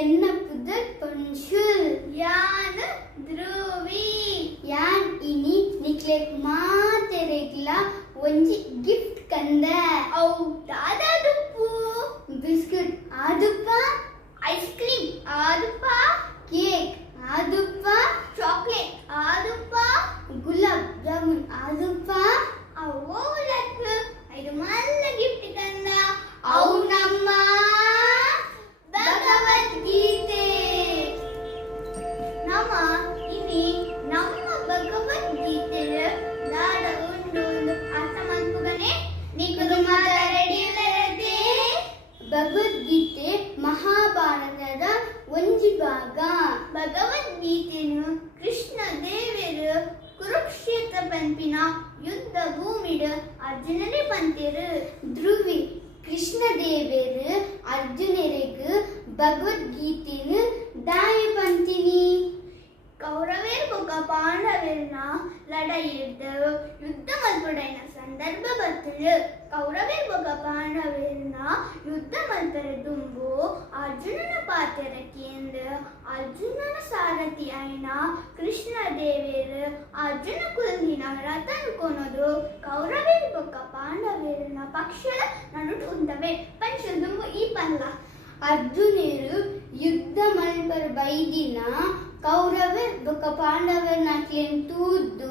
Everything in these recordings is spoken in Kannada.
என்ன புதர் பொன்சு யான் ಧ್ರುವಿ ಯಾನ್ ಇನಿ ನಿಕ್ಲೆಕ್ ಮಾತೆರೆಗ್ಲ ಒಂಜಿ ಗಿಫ್ಟ್ ಕಂದ ಔ ದಾದಾದುಪ್ಪು ಬಿಸ್ಕೆಟ್ ಆದುಪ್ಪ ಐಸ್ ಕ್ರೀಮ್ ಆದುಪ್ಪ ಕೇಕ್ ಆದುಪ್ಪ ಚಾಕ್ಲೇಟ್ ಆದುಪ್ಪ ಗುಲಾಬ್ ಜಾಮೂನ್ ಆದುಪ್ಪ ಅವೋ ಲಕ್ ಐದು ಮಲ್ಲ ಗಿಫ್ಟ್ ಕಂದ ಔ ನಮ್ಮ ಭಗವದ್ಗೀತೆ ನಮ್ಮ ಇನಿ ನಮ್ಮ ಭಗವದ್ಗೀತೆಯ ದಾದ ಉಂಡು ಅರ್ಥ ಮಾಡ್ಕೊಗನೆ ನಿಕುದು ಮಾತಾಡಿ ಇಲ್ಲದೆ ಭಗವದ್ಗೀತೆ ಮಹಾಭಾರತದ ಒಂಜಿ ಭಾಗ ಭಗವದ್ಗೀತೆಯನ್ನು ಕೃಷ್ಣ ದೇವರು ಕುರುಕ್ಷೇತ್ರ ಪಂಪಿನ ಯುದ್ಧ ಭೂಮಿಡ್ ಅರ್ಜುನನೇ ಪಂತಿರು ಧ್ರುವಿ ಕೃಷ್ಣ ದೇವರು ಅರ್ಜುನರಿಗೆ ಭಗವದ್ಗೀತೆಯನ್ನು ದಾಯ ಪಂತಿನಿ ಕೌರವೇರ್ ಬೊಕ್ಕ ಪಾಂಡವೇರ್ನ ಲಡಾಯಿಡ್ ಯುದ್ಧ ಮಲ್ಪಡೈನ ಸಂದರ್ಭ ಬರ್ತಳು ಕೌರವೇರ್ ಬೊಕ್ಕ ಪಾಂಡವೇರ್ನ ಯುದ್ಧ ಮಲ್ಪರ ದುಂಬು ಅರ್ಜುನನ ಪಾತ್ರ ಕೇಂದ್ರ ಅರ್ಜುನನ ಸಾರಥಿ ಆಯ್ನ ಕೃಷ್ಣ ದೇವೇರು ಅರ್ಜುನ ಕುಲದಿನ ರಥನ ಕೊನೋದು ಕೌರವೇರ್ ಬೊಕ್ಕ ಪಾಂಡವೇರ್ನ ಪಕ್ಷದ ನಡುಟು ಉಂಟವೆ ಪಂಚ ದುಂಬು ಈ ಪಲ್ಲ ಅರ್ಜುನರು ಯುದ್ಧ ಮಲ್ಪರ ಬೈದಿನ ಕೌರವ ಬೊಕ್ಕ ಪಾಂಡವರ ತೂದ್ದು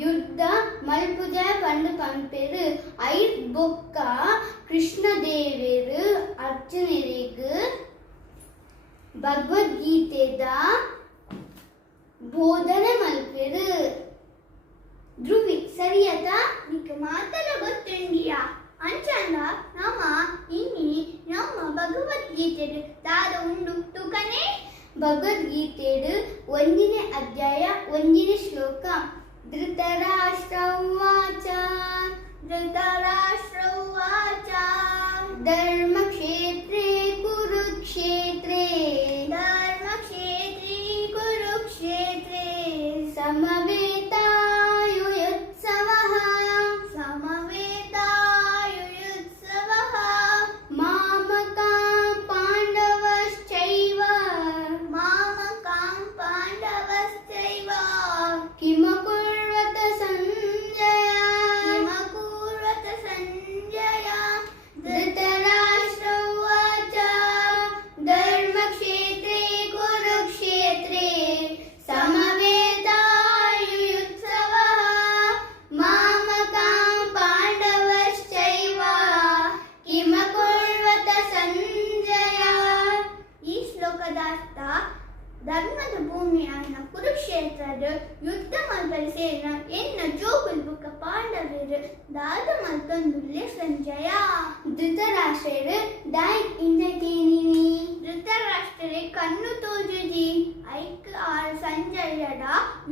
ಯುದ್ಧ ಮಲ್ಪುಜ ಪಂಡು ಪಂಪೆರು ಐರ್ ಬೊಕ್ಕ ಕೃಷ್ಣ ದೇವರು ಅರ್ಜುನರಿಗೆ ಭಗವದ್ಗೀತೆದ ಬೋಧನೆ ಮಲ್ಪೆರು ಧ್ರುವಿ ಸರಿಯತಾ ನಿಕ್ ಮಾತಲ ಗೊತ್ತುಂಡಿಯಾ ಅಂಚಂದ ನಮ್ಮ ಇನ್ನಿ ನಮ್ಮ ಭಗವದ್ಗೀತೆಡ್ ದಾದ ಉಂಡು ತುಕನೆ ಭಗವದ್ಗೀತೆಡ್ ಒಂದಿನೇ ಅಧ್ಯಾಯ ಒಂದಿನೇ ಶ್ಲೋಕ ಧೃತರಾಷ್ಟ್ರ ಉವಾಚ ಧೃತರಾಷ್ಟ್ರ ಉವಾಚ ಧರ್ಮಕ್ಷೇತ್ರೇ ಕುರುಕ್ಷೇತ್ರೇ ಧರ್ಮಕ್ಷೇತ್ರೇ ಕುರುಕ್ಷೇತ್ರೇ ಸಮವೇತಾಯುಯುತ್ಸವಃ ಸಮವೇತಾಯುಯುತ್ಸವಃ ಮಾಮಕಾಂ ಪಾಂಡವಶ್ಚೈವ ಮಾಮಕಾಂ ಪಾಂಡವಶ್ಚೈವ ಕಿಮಕುರ್ವತ ಸಂಜಯ ಕಿಮಕುರ್ವತ ಸಂಜಯ ಧೃತರಾಷ್ಟ್ರ ಉವಾಚ ಧರ್ಮಕ್ಷೇತ್ರೇ ಕುರುಕ್ಷೇತ್ರೇ ಸಮವೇತಾಯುಯುತ್ಸವಃ ಮಾಮಕಾಂ ಪಾಂಡವಶ್ಚೈವ ಕಿಮಕುರ್ವತ ಸಂಜಯ ಈ ಶ್ಲೋಕದ ಅರ್ಥ ಧರ್ಮದ ಭೂಮಿಯಾನ ಕುರುಕ್ಷೇತ್ರದ ಯುದ್ಧ ಮಲ್ಪರ ಸೇನ ಎನ್ನ ಜೋಗುಲ್ ಬುಕ್ಕ ಪಾಂಡವರು ದಾದ ಮಲ್ತೊಂದುಲ್ಲೆ ಸಂಜಯ ಧೃತರಾಷ್ಟ್ರರು ದಾಯ್ ಇಂದಕೇನಿನಿ ಧೃತರಾಷ್ಟ್ರರೇ ಕಣ್ಣು ತೋಜುಜಿ ಐಕ್ ಆರ್ ಸಂಜಯಡ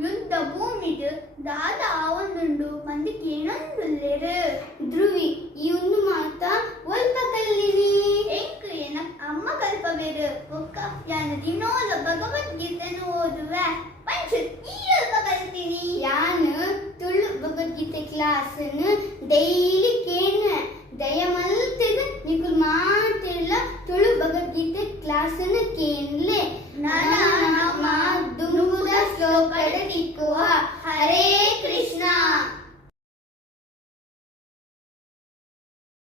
ಯುದ್ಧ ಭೂಮಿಡ್ ದಾದ ಆವೊಂದುಂಡು ಮಂದಿ ಕೇನೊಂದುಲ್ಲೆರು ಧ್ರುವಿ ಈ ಒಂದು ಮಾತ ಒಲ್ಪ ಕಲ್ಲಿನಿ ಎಂಕ್ ಏನ ಅಮ್ಮ ಕಲ್ಪವೇರು ಒಕ್ಕ ಯಾನ ದಿನೋಲ ಭಗವದ್ಗೀತೆಯನ್ನು ಓದುವೆ ಪಂಚ ಈ ಅಲ್ಪ ಕಲ್ತೀನಿ ಯಾನ ತುಳು ಭಗವದ್ಗೀತೆ ಕ್ಲಾಸನ್ನು ಡೈಲಿ ಕೇನ ದಯಮಲ್ತಿದ ನಿಕುಲ್ ಮಾತಿಲ್ಲ ತುಳು ಭಗವದ್ಗೀತೆ ಕ್ಲಾಸನ್ನು ಕೇನ್ಲೆ ನನ್ನ ದುನುದ ಶ್ಲೋಕದ ಟಿಕ್ಕುವ ಹರೇ